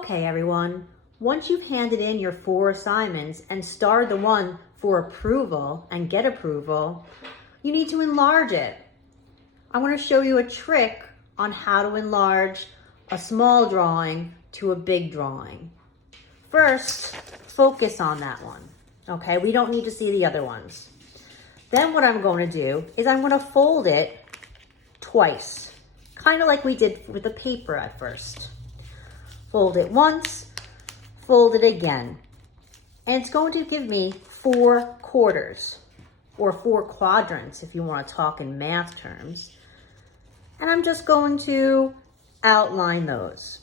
Okay, everyone, once you've handed in your 4 assignments and starred the one for approval and get approval, you need to enlarge it. I want to show you a trick on how to enlarge a small drawing to a big drawing. First, focus on that one, okay? We don't need to see the other ones. Then what I'm going to do is I'm going to fold it twice, kind of like we did with the paper at first. Fold it once, fold it again. And it's going to give me 4 quarters, or 4 quadrants if you want to talk in math terms. And I'm just going to outline those.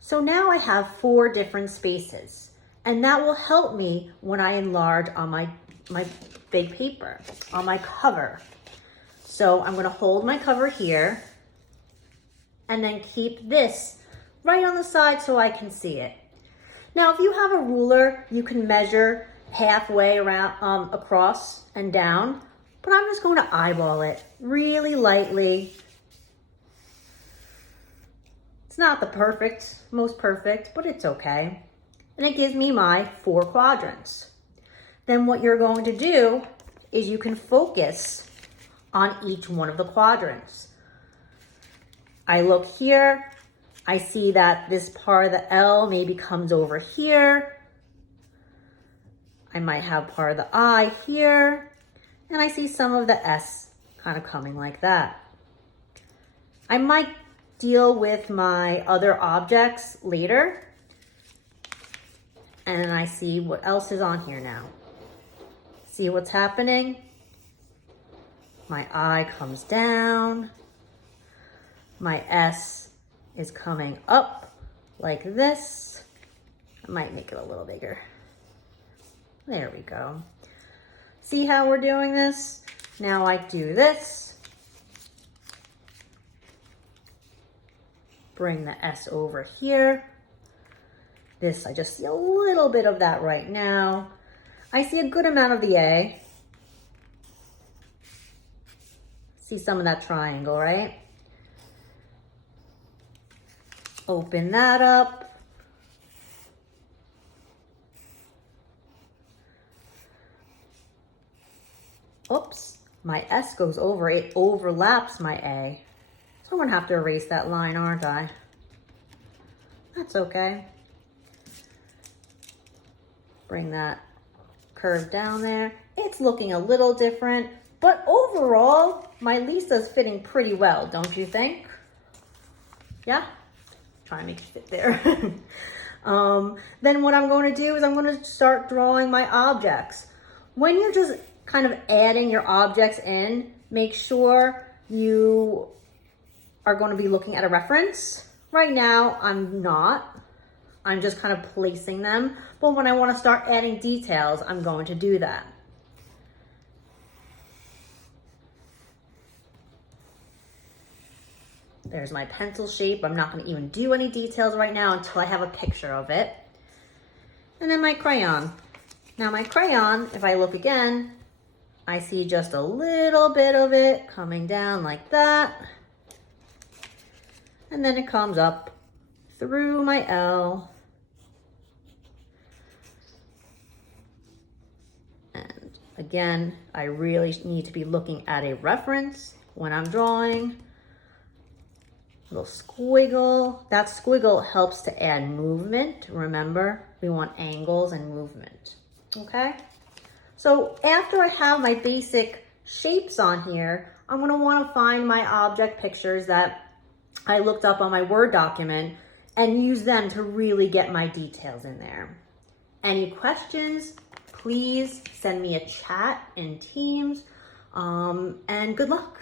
So now I have 4 different spaces, and that will help me when I enlarge on my big paper, on my cover. So I'm going to hold my cover here and then keep this right on the side so I can see it. Now, if you have a ruler, you can measure halfway around, across and down, but I'm just going to eyeball it really lightly. It's not the most perfect, but it's okay. And it gives me my 4 quadrants. Then what you're going to do is you can focus on each one of the quadrants. I look here, I see that this part of the L maybe comes over here. I might have part of the I here, and I see some of the S kind of coming like that. I might deal with my other objects later, and I see what else is on here now. See what's happening? My I comes down. My S is coming up like this. I might make it a little bigger. There we go. See how we're doing this? Now I do this. Bring the S over here. This, I just see a little bit of that right now. I see a good amount of the A. See some of that triangle, right? Open that up. Oops, my S goes over, it overlaps my A. So I'm gonna have to erase that line, aren't I? That's okay. Bring that curve down there. It's looking a little different, but overall, my Lisa's fitting pretty well, don't you think? Yeah? Try and make it fit there. Then what I'm going to do is I'm going to start drawing my objects. When you're just kind of adding your objects in, make sure you are going to be looking at a reference. Right now, I'm not. I'm just kind of placing them. But when I want to start adding details, I'm going to do that. There's my pencil shape. I'm not going to even do any details right now until I have a picture of it. And then my crayon. Now my crayon, if I look again, I see just a little bit of it coming down like that. And then it comes up through my L. And again, I really need to be looking at a reference when I'm drawing. Little squiggle. That squiggle helps to add movement. Remember, we want angles and movement. Okay? So after I have my basic shapes on here, I'm going to want to find my object pictures that I looked up on my Word document and use them to really get my details in there. Any questions, please send me a chat in Teams, and good luck.